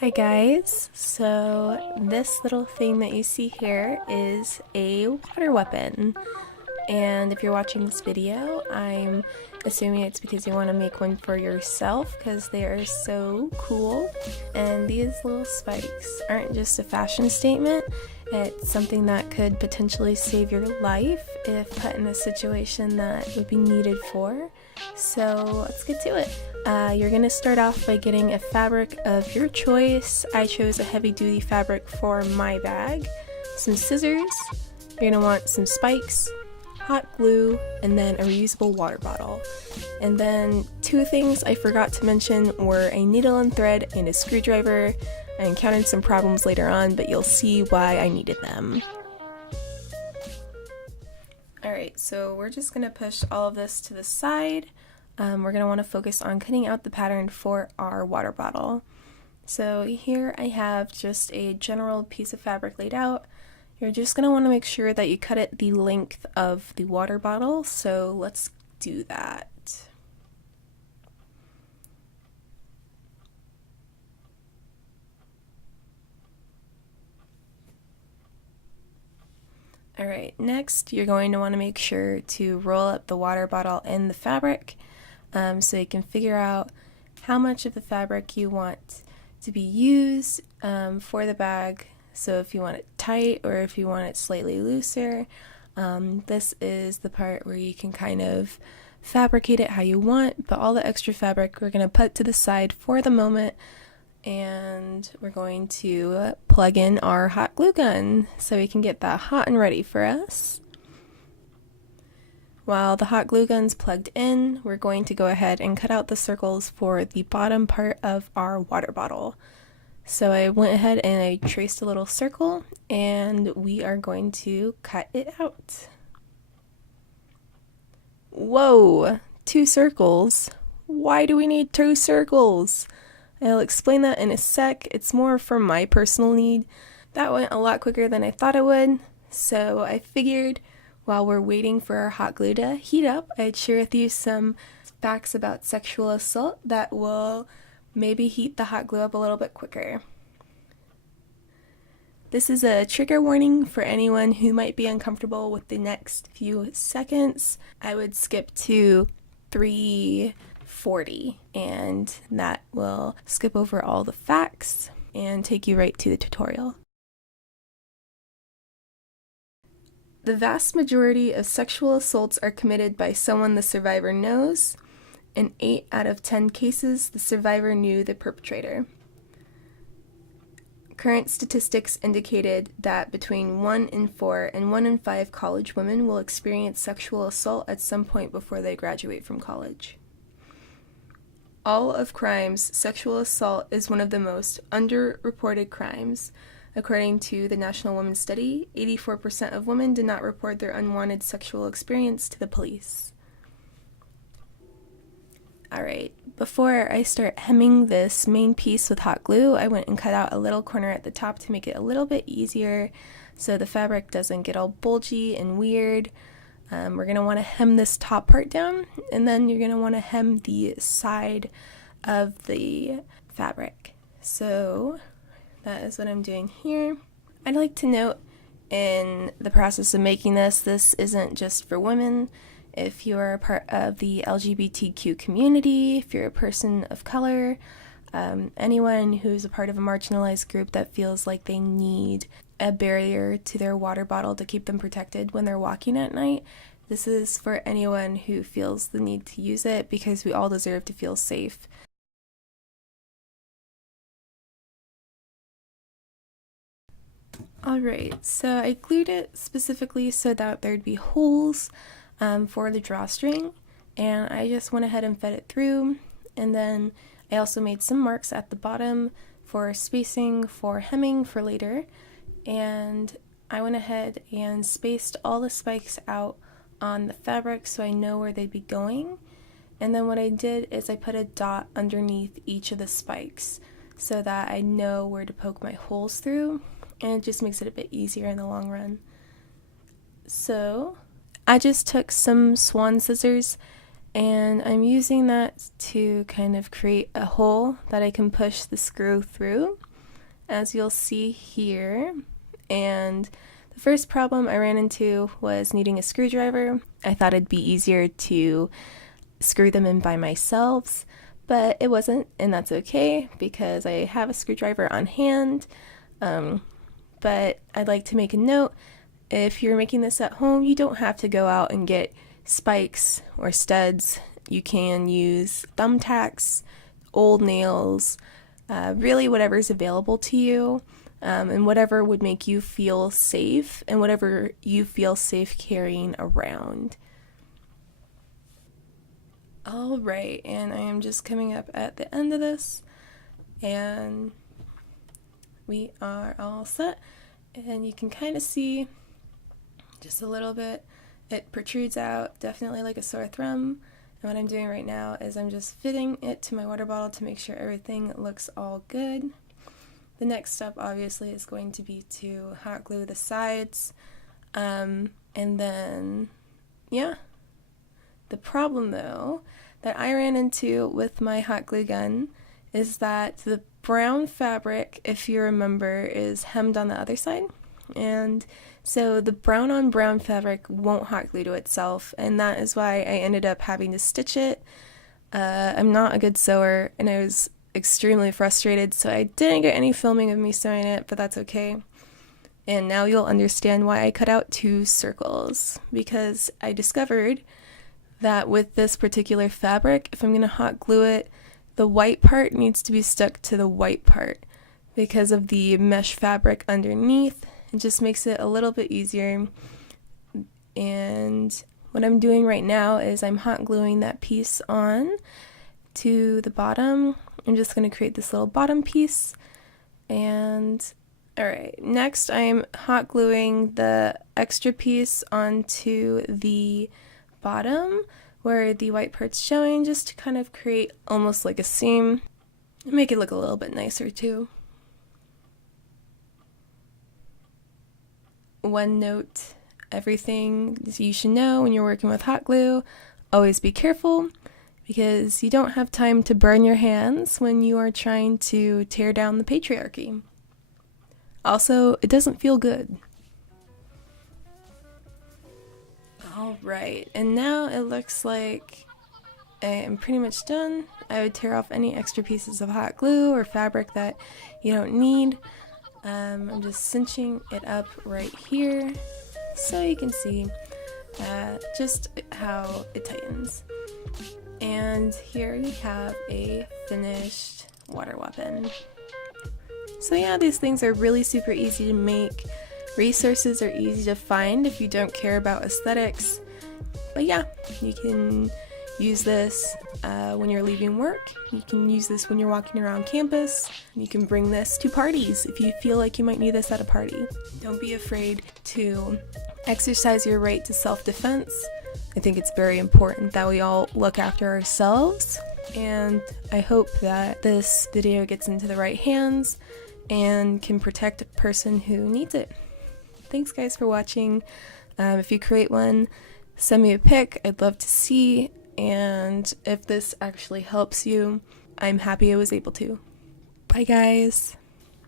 Hi guys, so this little thing that you see here is a water weapon, and if you're watching this video, I'm assuming it's because you want to make one for yourself because they are so cool. And these little spikes aren't just a fashion statement, it's something that could potentially save your life if put in a situation that would be needed for. So let's get to it. You're going to start off by getting a fabric of your choice. I chose a heavy duty fabric for my bag, some scissors, you're going to want some spikes, hot glue, and then a reusable water bottle. And then two things I forgot to mention were a needle and thread and a screwdriver. I encountered some problems later on, but you'll see why I needed them. Alright, so we're just going to push all of this to the side. We're going to want to focus on cutting out the pattern for our water bottle. So here I have just a general piece of fabric laid out. You're just going to want to make sure that you cut it the length of the water bottle, so let's do that. Alright, next you're going to want to make sure to roll up the water bottle in the fabric so you can figure out how much of the fabric you want to be used for the bag. So if you want it tight or if you want it slightly looser, this is the part where you can kind of fabricate it how you want, but all the extra fabric we're going to put to the side for the moment, and we're going to plug in our hot glue gun so we can get that hot and ready for us. While the hot glue gun's plugged in, we're going to go ahead and cut out the circles for the bottom part of our water bottle. So I went ahead and I traced a little circle, and we are going to cut it out. Whoa! 2 circles? Why do we need 2 circles? I'll explain that in a sec. It's more for my personal need. That went a lot quicker than I thought it would, so I figured while we're waiting for our hot glue to heat up, I'd share with you some facts about sexual assault that will maybe heat the hot glue up a little bit quicker. This is a trigger warning for anyone who might be uncomfortable with the next few seconds. I would skip to 3:40, and that will skip over all the facts and take you right to the tutorial. The vast majority of sexual assaults are committed by someone the survivor knows. In 8 out of 10 cases, the survivor knew the perpetrator. Current statistics indicated that between 1 in 4 and 1 in 5 college women will experience sexual assault at some point before they graduate from college. All of crimes, sexual assault is one of the most underreported crimes. According to the National Women's Study, 84% of women did not report their unwanted sexual experience to the police. Alright, before I start hemming this main piece with hot glue, I went and cut out a little corner at the top to make it a little bit easier so the fabric doesn't get all bulgy and weird. We're going to want to hem this top part down, and then you're going to want to hem the side of the fabric. So that is what I'm doing here. I'd like to note in the process of making this isn't just for women. If you are a part of the LGBTQ community, if you're a person of color, anyone who's a part of a marginalized group that feels like they need a barrier to their water bottle to keep them protected when they're walking at night, this is for anyone who feels the need to use it, because we all deserve to feel safe. Alright, so I glued it specifically so that there'd be holes for the drawstring, and I just went ahead and fed it through, and then I also made some marks at the bottom for spacing for hemming for later, and I went ahead and spaced all the spikes out on the fabric so I know where they'd be going. And then what I did is I put a dot underneath each of the spikes so that I know where to poke my holes through, and it just makes it a bit easier in the long run. So I just took some swan scissors, and I'm using that to kind of create a hole that I can push the screw through. as you'll see here. And the first problem I ran into was needing a screwdriver. I thought it'd be easier to screw them in by myself, but it wasn't, and that's okay because I have a screwdriver on hand. But I'd like to make a note, if you're making this at home, you don't have to go out and get spikes or studs. You can use thumbtacks, old nails, really whatever's available to you, and whatever would make you feel safe and whatever you feel safe carrying around. Alright, and I am just coming up at the end of this, and we are all set, and you can kind of see just a little bit, it protrudes out, definitely like a sore thumb. And what I'm doing right now is I'm just fitting it to my water bottle to make sure everything looks all good. The next step obviously is going to be to hot glue the sides, and then yeah. The problem though that I ran into with my hot glue gun is that the brown fabric, if you remember, is hemmed on the other side, and so the brown on brown fabric won't hot glue to itself, and that is why I ended up having to stitch it. I'm not a good sewer, and I was extremely frustrated, so I didn't get any filming of me sewing it, but that's okay. And now you'll understand why I cut out 2 circles, because I discovered that with this particular fabric, if I'm going to hot glue it, the white part needs to be stuck to the white part because of the mesh fabric underneath. It just makes it a little bit easier. And what I'm doing right now is I'm hot gluing that piece on to the bottom. I'm just going to create this little bottom piece. And alright, next I'm hot gluing the extra piece onto the bottom where the white part's showing, just to kind of create almost like a seam and make it look a little bit nicer too. One note, everything you should know when you're working with hot glue, always be careful because you don't have time to burn your hands when you are trying to tear down the patriarchy. Also, it doesn't feel good. Alright, and now it looks like I am pretty much done. I would tear off any extra pieces of hot glue or fabric that you don't need. I'm just cinching it up right here so you can see just how it tightens. And here we have a finished water weapon. So yeah, these things are really super easy to make. Resources are easy to find if you don't care about aesthetics. But yeah, you can use this when you're leaving work. You can use this when you're walking around campus. You can bring this to parties if you feel like you might need this at a party. Don't be afraid to exercise your right to self-defense. I think it's very important that we all look after ourselves, and I hope that this video gets into the right hands and can protect a person who needs it. Thanks guys for watching. If you create one, send me a pic. I'd love to see, and if this actually helps you, I'm happy I was able to. Bye guys!